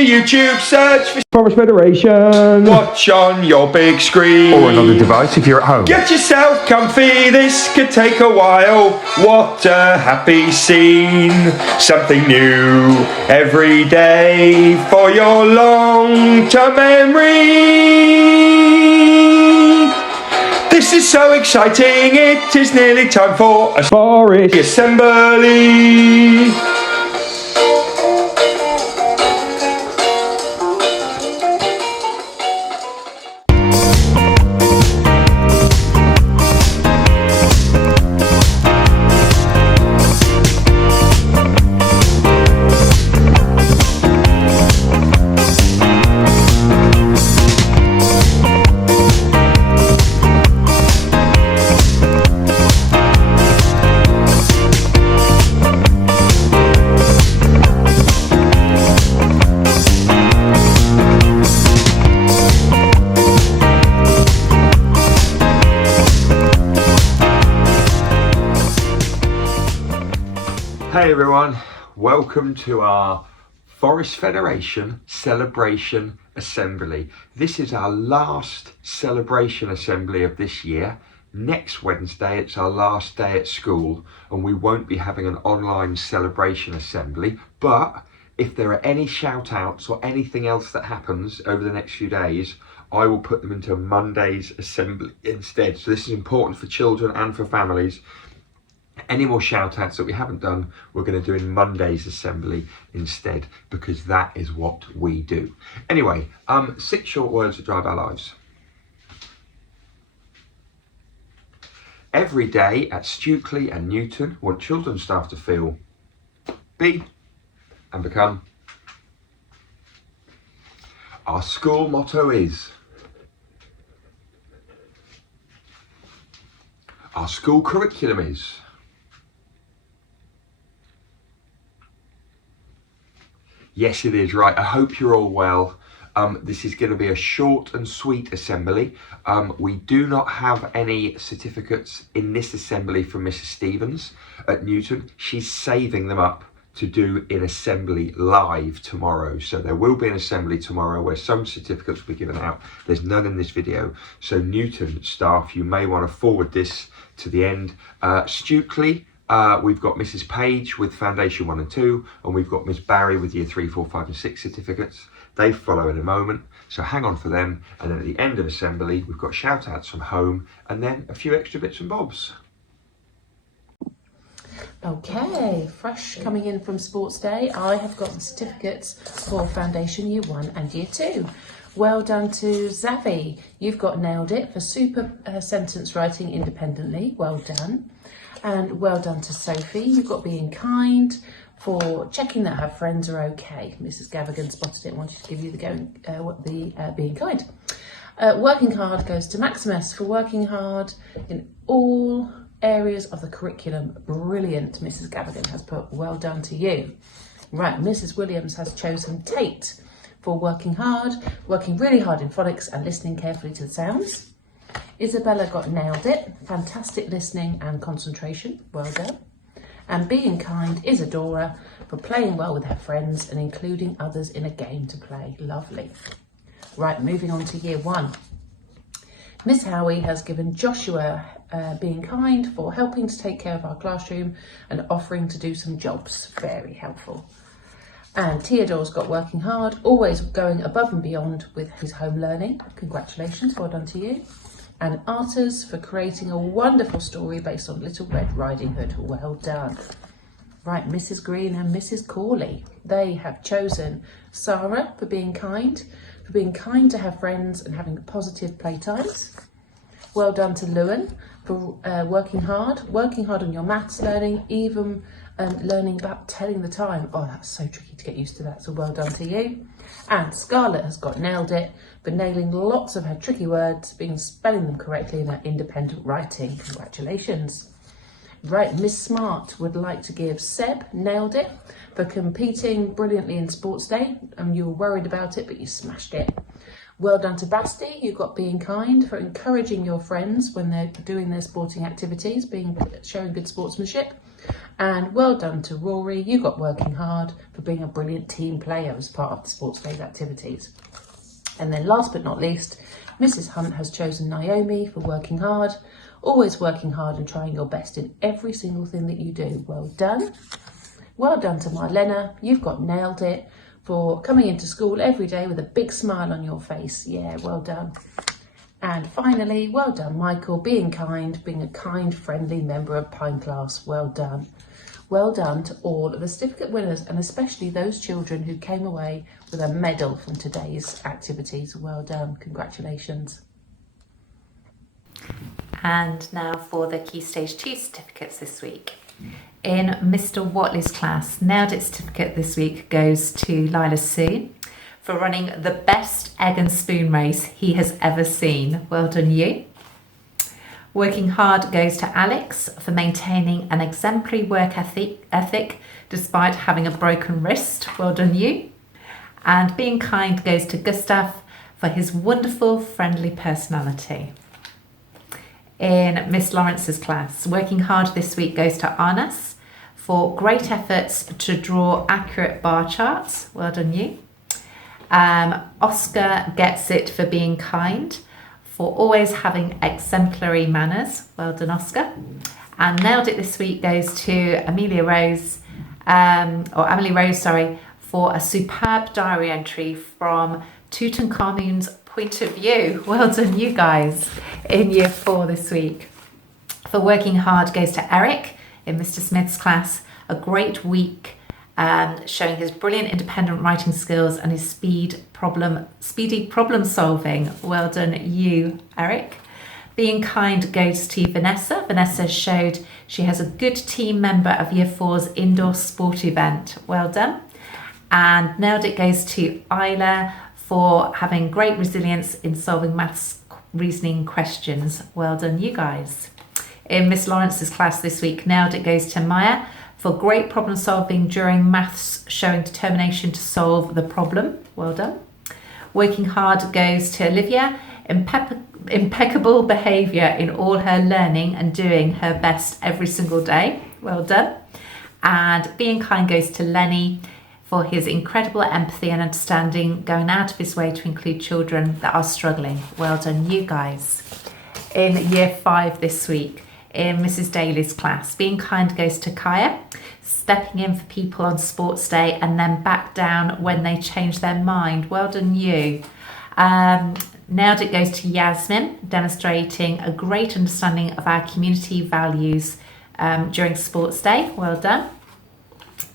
your YouTube, search for Forest Federation. watch on your big screen. Or another device if you're at home. Get yourself comfy, this could take a while. What a happy scene. Something new every day for your long-term memory. This is so exciting, it is nearly time for a Forest assembly. Hey everyone, welcome to our Forest Federation Celebration Assembly. This is our last celebration assembly of this year. Next Wednesday it's our last day at school and we won't be having an online celebration assembly, but if there are any shout outs or anything else that happens over the next few days, I will put them into Monday's assembly instead. So this is important for children and for families. Any more shout outs that we haven't done, we're going to do in Monday's assembly instead, because that is what we do. Anyway, 6 short words that drive our lives. Every day at Stukely and Newton, want children's staff to feel, be and become. Our school motto is, our school curriculum is, yes, it is, right. I hope you're all well. This is going to be a short and sweet assembly. We do not have any certificates in this assembly from Mrs. Stevens at Newton. She's saving them up to do in assembly live tomorrow. So there will be an assembly tomorrow where some certificates will be given out. There's none in this video. So Newton staff, you may want to forward this to the end. Stukely, we've got Mrs. Page with Foundation 1 and 2, and we've got Miss Barry with Year 3, 4, 5 and 6 certificates. They follow in a moment, so hang on for them. And then at the end of assembly, we've got shout outs from home and then a few extra bits and bobs. Okay, fresh coming in from Sports Day, I have got the certificates for Foundation Year 1 and Year 2. Well done to Zavi, you've got nailed it for super sentence writing independently, well done. And well done to Sophie, you've got being kind for checking that her friends are okay. Mrs. Gavigan spotted it and wanted to give you the being kind. Working hard goes to Maximus for working hard in all areas of the curriculum. Brilliant, Mrs. Gavigan has put well done to you. Right, Mrs. Williams has chosen Tate for working hard, working really hard in phonics and listening carefully to the sounds. Isabella got nailed it, fantastic listening and concentration, well done. And being kind is Adora for playing well with her friends and including others in a game to play, lovely. Right, moving on to Year 1. Miss Howie has given Joshua being kind for helping to take care of our classroom and offering to do some jobs, very helpful. And Theodore's got working hard, always going above and beyond with his home learning, congratulations, well done to you. And Arthurs for creating a wonderful story based on Little Red Riding Hood. Well done. Right, Mrs. Green and Mrs. Corley. They have chosen Sarah for being kind to her friends and having positive playtimes. Well done to Lewin for working hard on your maths learning, even learning about telling the time. Oh, that's so tricky to get used to that, so well done to you. And Scarlett has got nailed it for nailing lots of her tricky words, spelling them correctly in her independent writing. Congratulations. Right, Miss Smart would like to give Seb nailed it for competing brilliantly in Sports Day. And you were worried about it, but you smashed it. Well done to Basti, you got being kind, for encouraging your friends when they're doing their sporting activities, showing good sportsmanship. And well done to Rory, you got working hard, for being a brilliant team player as part of the sports day's activities. And then last but not least, Mrs. Hunt has chosen Naomi for working hard, always working hard and trying your best in every single thing that you do. Well done. Well done to Marlena, you've got nailed it, for coming into school every day with a big smile on your face. Yeah, well done. And finally, well done, Michael, being kind, being a kind, friendly member of Pine Class. Well done. Well done to all of the certificate winners, and especially those children who came away with a medal from today's activities. Well done. Congratulations. And now for the Key Stage 2 certificates this week. In Mr. Watley's class, Nailed It certificate this week goes to Lila Sue for running the best egg and spoon race he has ever seen. Well done, you. Working hard goes to Alex for maintaining an exemplary work ethic despite having a broken wrist. Well done, you. And being kind goes to Gustav for his wonderful, friendly personality. In Miss Lawrence's class, working hard this week goes to Arnas for great efforts to draw accurate bar charts. Well done, you. Oscar gets it for being kind, for always having exemplary manners. Well done, Oscar. And Nailed It this week goes to Emily Rose, for a superb diary entry from Tutankhamun's point of view. Well done, you guys, in Year 4 this week. For working hard goes to Eric in Mr. Smith's class. A great week, showing his brilliant independent writing skills and his speedy problem solving. Well done, you, Eric. Being kind goes to Vanessa. Vanessa showed she has a good team member of Year 4's indoor sport event. Well done. And Nailed It goes to Isla for having great resilience in solving maths reasoning questions. Well done, you guys. In Miss Lawrence's class this week, Nailed It goes to Maya for great problem solving during maths, showing determination to solve the problem. Well done. Working hard goes to Olivia, impeccable behaviour in all her learning and doing her best every single day. Well done. And being kind goes to Lenny for his incredible empathy and understanding, going out of his way to include children that are struggling. Well done, you guys. In Year 5 this week, in Mrs. Daly's class, being kind goes to Kaya, stepping in for people on sports day and then back down when they change their mind. Well done, you. Nailed It goes to Yasmin, demonstrating a great understanding of our community values during sports day. Well done.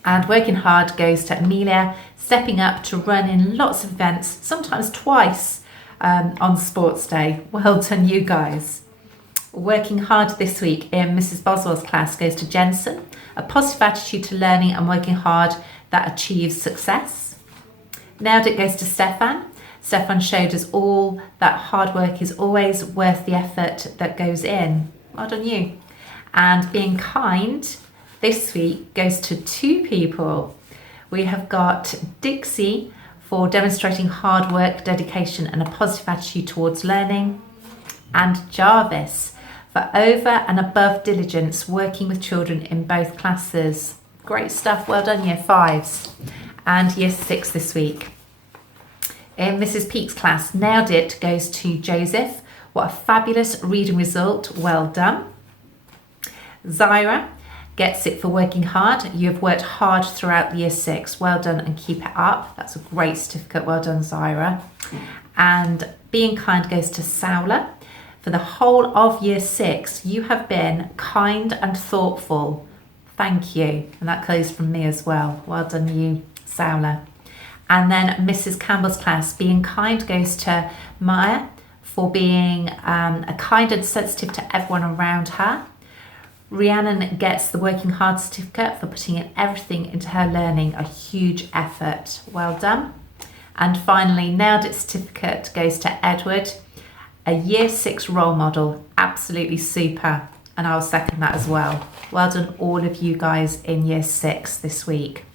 And working hard goes to Amelia, stepping up to run in lots of events, sometimes twice on sports day. Well done, you guys. Working hard this week in Mrs. Boswell's class goes to Jensen, a positive attitude to learning and working hard that achieves success. Nailed It goes to Stefan. Stefan showed us all that hard work is always worth the effort that goes in. Well done, you. And being kind this week goes to 2 people. We have got Dixie for demonstrating hard work, dedication and a positive attitude towards learning, and Jarvis for over and above diligence working with children in both classes. Great stuff. Well done, Year 5s. And Year 6 this week. In Mrs. Peake's class, Nailed It goes to Joseph. What a fabulous reading result. Well done. Zyra gets it for working hard. You have worked hard throughout Year 6. Well done and keep it up. That's a great certificate. Well done, Zyra. And being kind goes to Saula. For the whole of Year 6, you have been kind and thoughtful. Thank you. And that goes from me as well. Well done, you, Saula. And then Mrs. Campbell's class, being kind goes to Maya for being a kind and sensitive to everyone around her. Rhiannon gets the working hard certificate for putting in everything into her learning, a huge effort. Well done. And finally, Nailed It certificate goes to Edward, a Year 6 role model, absolutely super. And I'll second that as well. Well done all of you guys in Year 6 this week.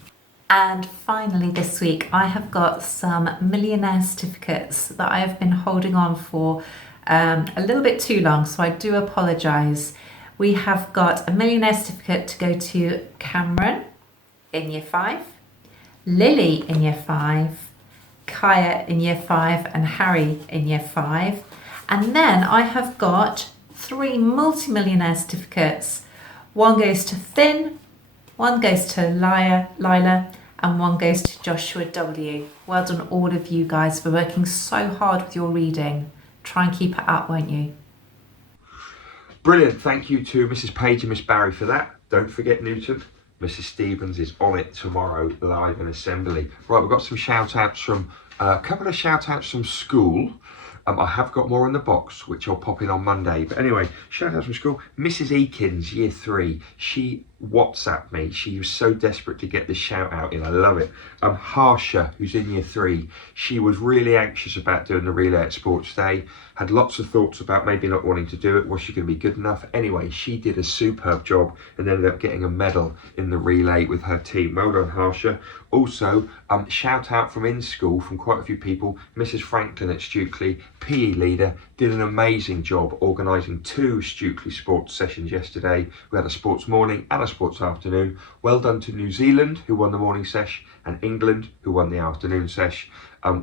And finally this week, I have got some millionaire certificates that I have been holding on for a little bit too long, so I do apologise. We have got a millionaire certificate to go to Cameron in year 5, Lily in year 5, Kaya in year 5 and Harry in year 5. And then I have got 3 multi-millionaire certificates. One goes to Finn, one goes to Lila, and one goes to Joshua W. Well done all of you guys for working so hard with your reading. Try and keep it up, won't you? Brilliant. Thank you to Mrs. Page and Miss Barry for that. Don't forget, Newton, Mrs. Stevens is on it tomorrow live in assembly. Right, we've got some shout outs from a couple of shout outs from school. I have got more in the box, which I'll pop in on Monday. But anyway, shout out from school. Mrs. Eakins, year 3, she WhatsApped me. She was so desperate to get this shout out in. I love it. Harsha, who's in year 3, she was really anxious about doing the relay at Sports Day. Had lots of thoughts about maybe not wanting to do it. Was she going to be good enough? Anyway, she did a superb job and ended up getting a medal in the relay with her team. Well done, Harsha. Also, shout out from in school from quite a few people. Mrs. Franklin at Stukely, PE leader, did an amazing job organising 2 Stukely sports sessions yesterday. We had a sports morning and a sports afternoon. Well done to New Zealand, who won the morning sesh, and England, who won the afternoon sesh.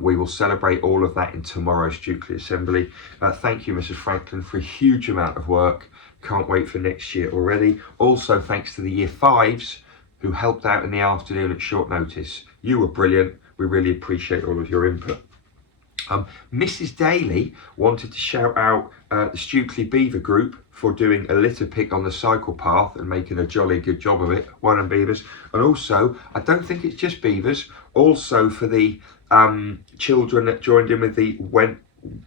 We will celebrate all of that in tomorrow's Stukely Assembly. Thank you, Mrs. Franklin, for a huge amount of work. Can't wait for next year already. Also, thanks to the year 5s who helped out in the afternoon at short notice. You were brilliant. We really appreciate all of your input. Mrs. Daly wanted to shout out the Stukely Beaver group for doing a litter pick on the cycle path and making a jolly good job of it. Well done, Beavers. And also, I don't think it's just Beavers, also for the children that joined in with the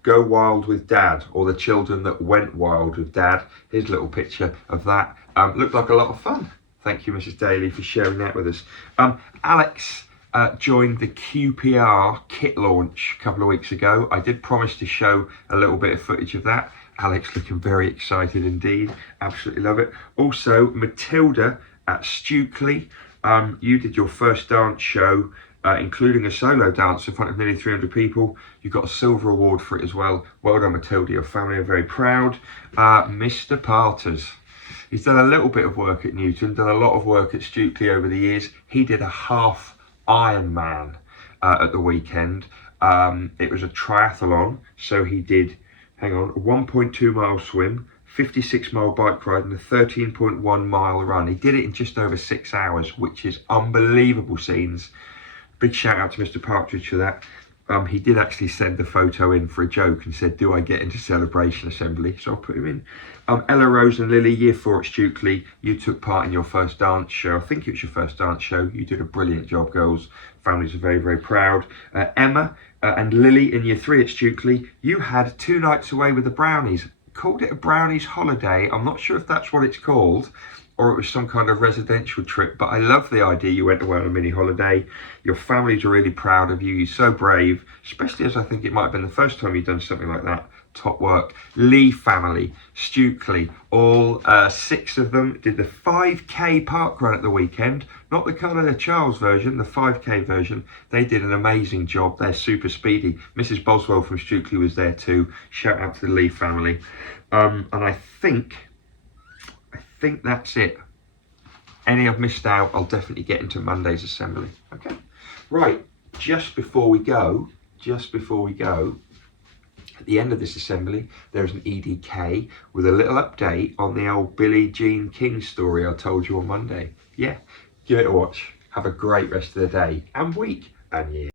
Go Wild with Dad, or the children that went wild with Dad. Here's a little picture of that. Looked like a lot of fun. Thank you, Mrs. Daly, for sharing that with us. Alex joined the QPR kit launch a couple of weeks ago. I did promise to show a little bit of footage of that. Alex looking very excited indeed. Absolutely love it. Also, Matilda at Stukely, you did your first dance show, including a solo dance in front of nearly 300 people. You got a silver award for it as well. Well done, Matilda. Your family are very proud. Mr. Parters, he's done a little bit of work at Newton, done a lot of work at Stukely over the years. He did a half Ironman at the weekend. It was a triathlon, so he did, a 1.2 mile swim, 56 mile bike ride and a 13.1 mile run. He did it in just over 6 hours, which is unbelievable scenes. Big shout out to Mr. Partridge for that. He did actually send the photo in for a joke and said, do I get into celebration assembly? So I'll put him in. Ella Rose and Lily, year 4 at Stukely, you took part in your first dance show. I think it was your first dance show. You did a brilliant job, girls. Families are very, very proud. Emma and Lily in year 3 at Stukely, you had 2 nights away with the Brownies. Called it a Brownies holiday. I'm not sure if that's what it's called, or it was some kind of residential trip, but I love the idea you went away on a mini holiday. Your families are really proud of you. You're so brave, especially as I think it might have been the first time you've done something like that. Top work. Lee family, Stukely, all 6 of them did the 5k park run at the weekend. Not the Carolina Charles version, the 5k version. They did an amazing job. They're super speedy. Mrs. Boswell from Stukely was there too. Shout out to the Lee family. And I think that's it. Any I've missed out, I'll definitely get into Monday's assembly. Okay. Right, just before we go, at the end of this assembly, there's an EDK with a little update on the old Billie Jean King story I told you on Monday. Yeah, give it a watch. Have a great rest of the day and week and year.